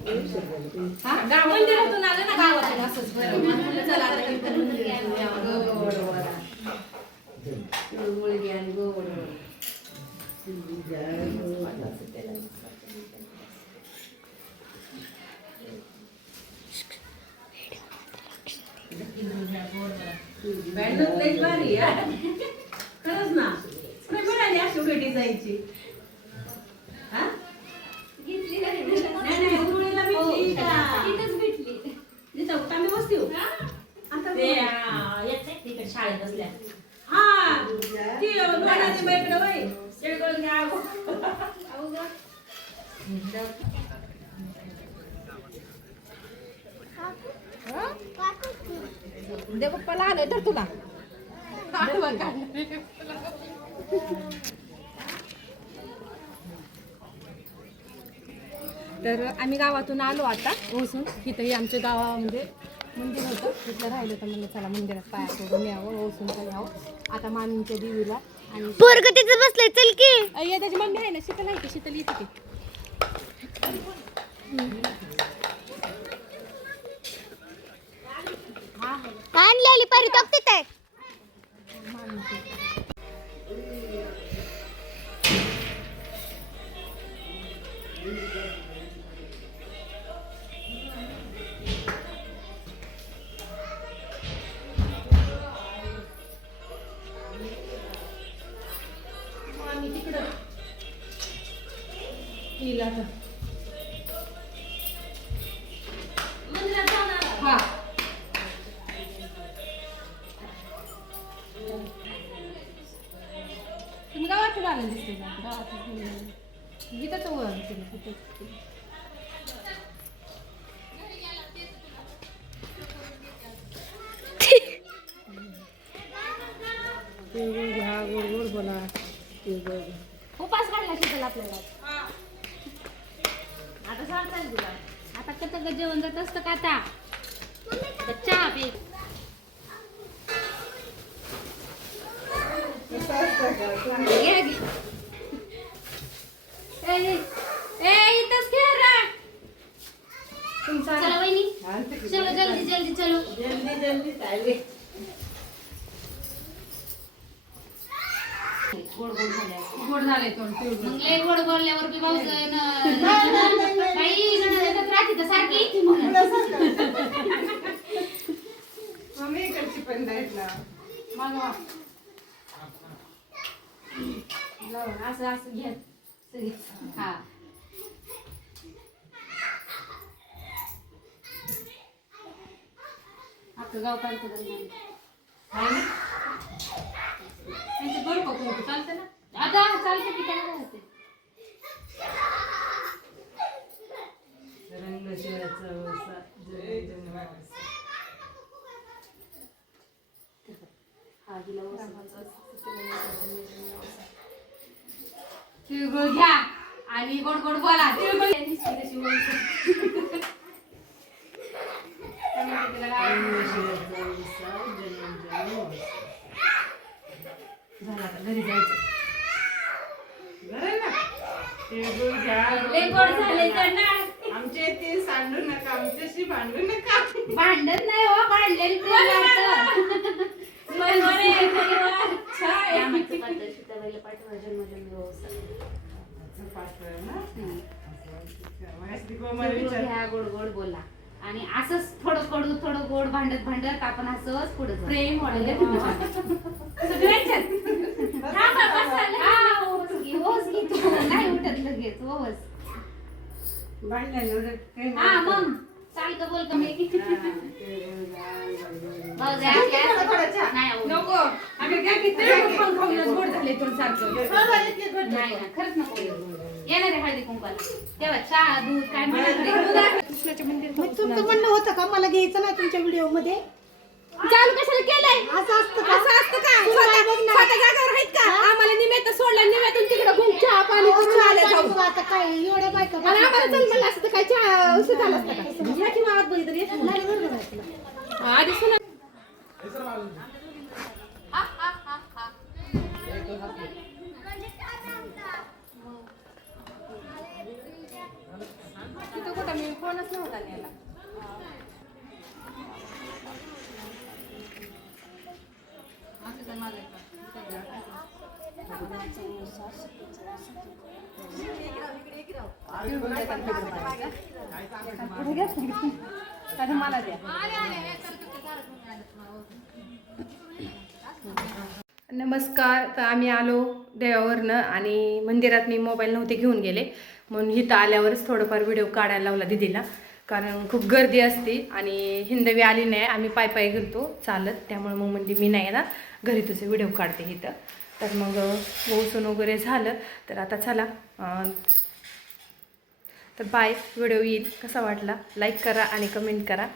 हा? मंदिरातून आलं ना गावातून? असंच बरं. चला आता. गोड. मुलगी आणि गोड. भारी. खरंच ना. कुठे मिळाली अशी भेटी जायची? दे पप्पाला आलोय तर तुला. तर आम्ही गावातून आलो आता ओसून तिथंही आमच्या गावामध्ये मंदिर होतं. तिथलं राहिलं तर म्हणलं चला मंदिरात पाया पडून यावं ओसून तर यावं. आता मामींच्या देवीला आणि पोरग तिचं बसलंय चल की. त्याची मम्मी आहे ना शीतल आहे की? शीतल येते की? आणलेली परी तिथे आहे गावातून आले दिसते का घ्या उपास काढला आपल्याला आता सांगताल तुला आता? कसं जेवण जात असतं का आता? चहा पे. घ्या चला जल्दी जल्दी चलो. जल्दी जल्दी चालले गोड गोड झाले गोड झाले तोंड पिवळं. मग लय गोड बोलल्यावर बी भाऊज काही नणंद राहते तर सारखी. येते म्हणून मम्मी इकडची पण दाईटला मागवा. लावा, असं असं घ्या. हा. आपलं गाव चालतं त्यांचं बरं का कुंकू चालतं ना? आता चालतं की काय राहते रंग हा हिला तिळगुळ घ्या आणि गोड गोड बोला तिळगुळ. झालं घरी जायचं बरं ना घ्या लय गोड झाले आमचे ते सांडू नका आमच्याशी भांडू नका भांडत नाही हो भांडलेली प्रेम वाटतं. व्यवस्था. घ्या गोड गोड बोला. आणि असंच थोडं कडू थोडं गोड भांडत भांडत आपण असंच पुढे प्रेम वाढले. नाही उठत लगेच भांडल्यानं काही हा. मग. चालतं बोल का मी. तिळगुळ घ्या, गोड गोड. भाऊ जा, आपल्या थोडं थोडं चहा. नाही आवडत. नको. खाऊनच गोड झाले तुला सारखं. नाही ना खरंच नको. येणार आहे हळदी तेव्हा चहा दूध काय कृष्णाच्या मंदिर तुमचं म्हणणं होतं का? मला घ्यायचं नाही तुमच्या व्हिडिओमध्ये चालू कशाला केलंय? असं असतं का? असं असतं का? तुला स्वतः बघ ना. स्वतः जागावर आहेत का? आम्हाला निमित्त सोडलं निमित्तून तिकडे घुम चहा पाणी करून आले जाऊ तू आता काय एवढ्या बायका आणि आम्हाला चल म्हणलं असतं तर काय चहा झाला असता का? या की मावात बघितलं येत ना. नाही, बरोबर आहे तुला. आधी सुना तिथं कुठं मी सामानच नव्हता न्यायला आता मला द्या नमस्कार तर आम्ही आलो देवावरनं आणि मंदिरात मी मोबाईल नव्हते घेऊन गेले. म्हणून इथं आल्यावरच थोडंफार व्हिडिओ काढायला लावला दिदीला. कारण खूप गर्दी असते आणि हिंदवी आली नाही आम्ही पाय पाय गेलतो चालत. त्यामुळे मग म्हणजे मी नाही ना घरी तुझे व्हिडिओ काढते इथं. तर मग पोहोचून वगैरे झालं तर आता चला तर बाय व्हिडिओ येईल कसा वाटला? लाईक करा आणि कमेंट करा.